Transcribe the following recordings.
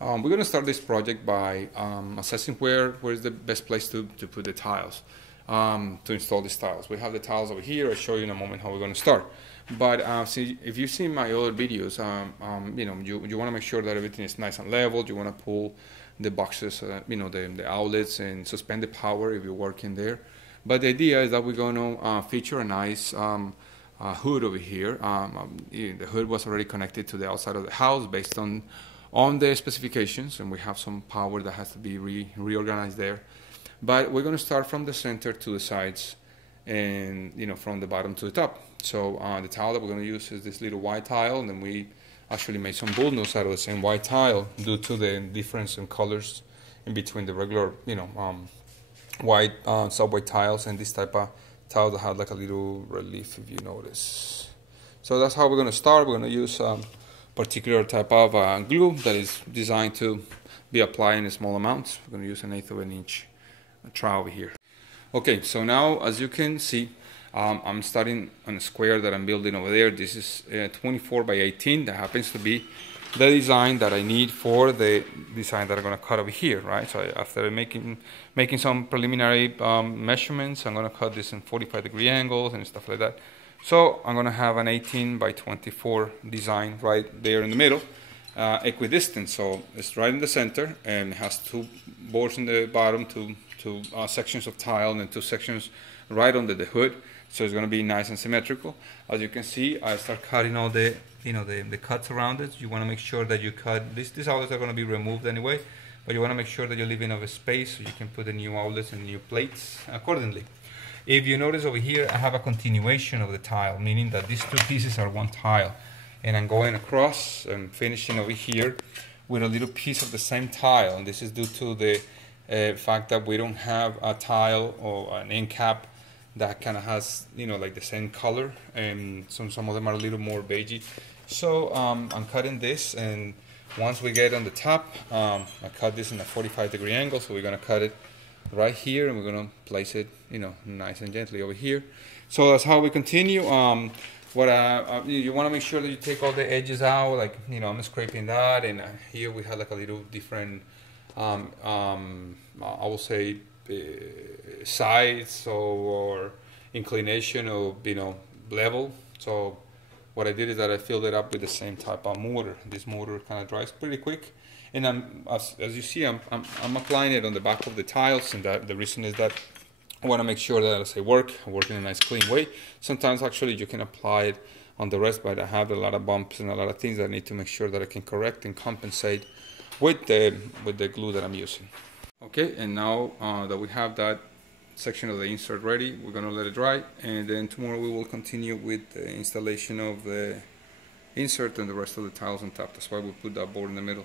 We're going to start this project by assessing where is the best place to put the tiles, to install these tiles. We have the tiles over here. I'll show you in a moment how we're going to start. But see, if you've seen my other videos, you want to make sure that everything is nice and leveled. You want to pull the boxes, the outlets, and suspend the power if you're working there. But the idea is that we're going to feature a nice hood over here. The hood was already connected to the outside of the house based on the specifications, and we have some power that has to be reorganized there. But we're going to start from the center to the sides, and from the bottom to the top. So the tile that we're going to use is this little white tile, and then we actually made some bullnose out of the same white tile due to the difference in colors in between the regular white subway tiles and this type of tile that had like a little relief, if you notice. So that's how we're going to start. We're going to use particular type of glue that is designed to be applied in small amounts. We're going to use 1/8 of an inch trowel over here. Okay, so now as you can see, I'm starting on a square that I'm building over there. This is 24 by 18. That happens to be the design that I need for the design that I'm going to cut over here, right? So after making some preliminary measurements, I'm going to cut this in 45-degree angles and stuff like that. So I'm going to have an 18 by 24 design right there in the middle, equidistant. So it's right in the center, and it has two boards in the bottom, two sections of tile, and 2 sections right under the hood. So it's going to be nice and symmetrical. As you can see, I start cutting all the cuts around it. You want to make sure that you cut these outlets are going to be removed anyway, but you want to make sure that you leave enough space so you can put the new outlets and new plates accordingly. If you notice over here, I have a continuation of the tile, meaning that these 2 pieces are one tile, and I'm going across and finishing over here with a little piece of the same tile. And this is due to the fact that we don't have a tile or an end cap that kind of has like the same color, and some of them are a little more beigey. So I'm cutting this, and once we get on the top, I cut this in a 45-degree angle. So we're going to cut it right here, and we're going to place it nice and gently over here. So that's how we continue. You want to make sure that you take all the edges out, like I'm scraping that, and here we have like a little different I will say size or inclination of level. So what I did is that I filled it up with the same type of mortar. This mortar kind of dries pretty quick, and as you see, I'm applying it on the back of the tiles, and that the reason is that I want to make sure that as I work in a nice clean way. Sometimes actually you can apply it on the rest, but I have a lot of bumps and a lot of things that I need to make sure that I can correct and compensate with the glue that I'm using. Okay, and now that we have that section of the insert ready, we're going to let it dry, and then tomorrow we will continue with the installation of the insert and the rest of the tiles on top. That's why we put that board in the middle.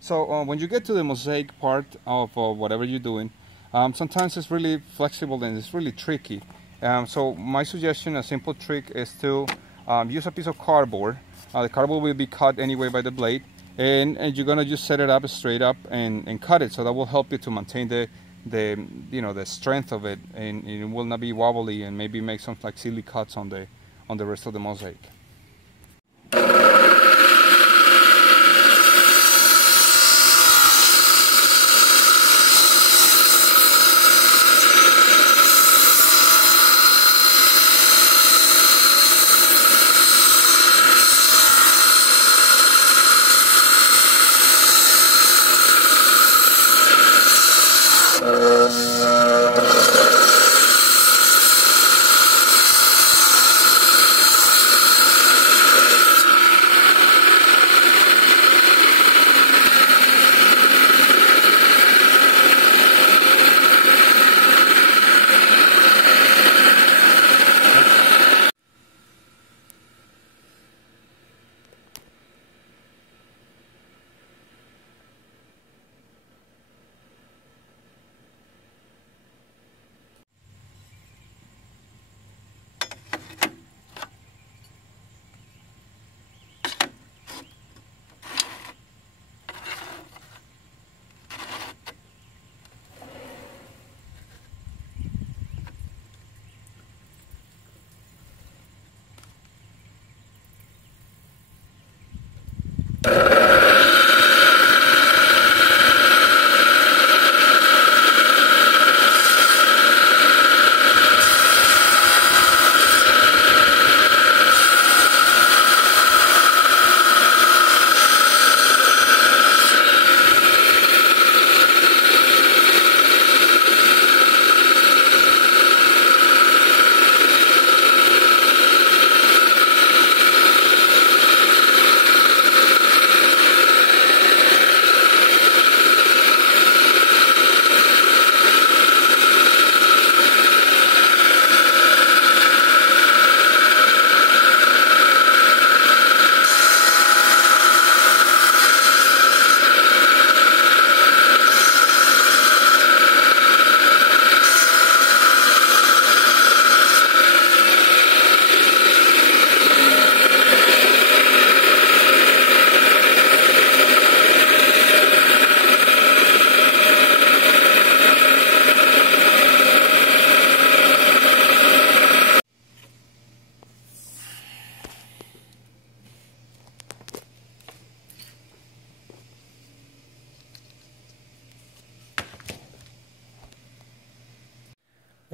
So when you get to the mosaic part of whatever you're doing, sometimes it's really flexible and it's really tricky. So my suggestion, a simple trick, is to use a piece of cardboard. The cardboard will be cut anyway by the blade, and you're gonna just set it up straight up and cut it. So that will help you to maintain the strength of it, and it will not be wobbly and maybe make some like silly cuts on the rest of the mosaic.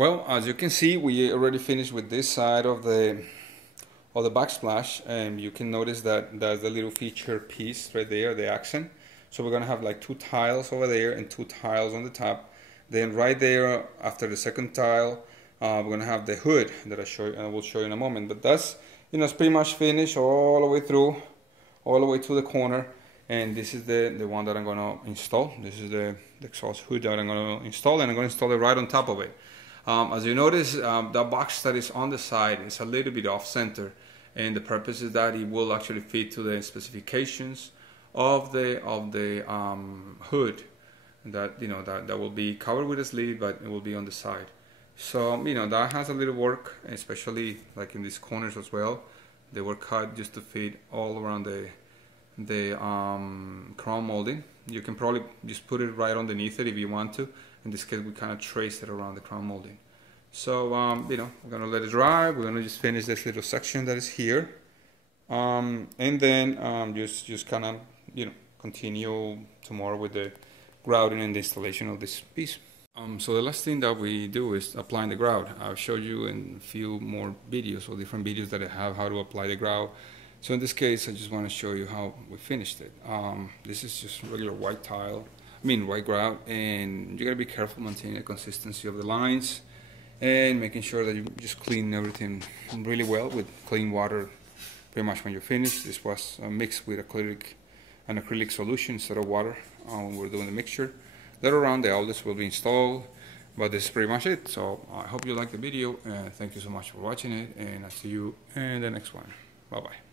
Well, as you can see, we already finished with this side of the backsplash, and you can notice that there's the little feature piece right there, the accent. So we're gonna have like 2 tiles over there and 2 tiles on the top. Then right there, after the second tile, we're gonna have the hood that I will show you in a moment. But that's, it's pretty much finished all the way through, all the way to the corner. And this is the one that I'm gonna install. This is the exhaust hood that I'm gonna install, and I'm gonna install it right on top of it. As you notice, the box that is on the side is a little bit off center, and the purpose is that it will actually fit to the specifications of the hood. That that will be covered with a sleeve, but it will be on the side. So that has a little work, especially like in these corners as well. They were cut just to fit all around the chrome molding. You can probably just put it right underneath it if you want to. In this case, we kind of trace it around the chrome molding. So we're gonna let it dry. We're gonna just finish this little section that is here, and then just kind of continue tomorrow with the grouting and the installation of this piece. So the last thing that we do is applying the grout. I'll show you in a few more videos, or different videos that I have, how to apply the grout. So in this case, I just want to show you how we finished it. This is just regular white white grout, and you gotta be careful maintaining the consistency of the lines and making sure that you just clean everything really well with clean water pretty much when you're finished. This was mixed with an acrylic solution instead of water when we're doing the mixture. Later on, the outlets will be installed, but this is pretty much it. So I hope you liked the video, and thank you so much for watching it, and I'll see you in the next one. Bye bye.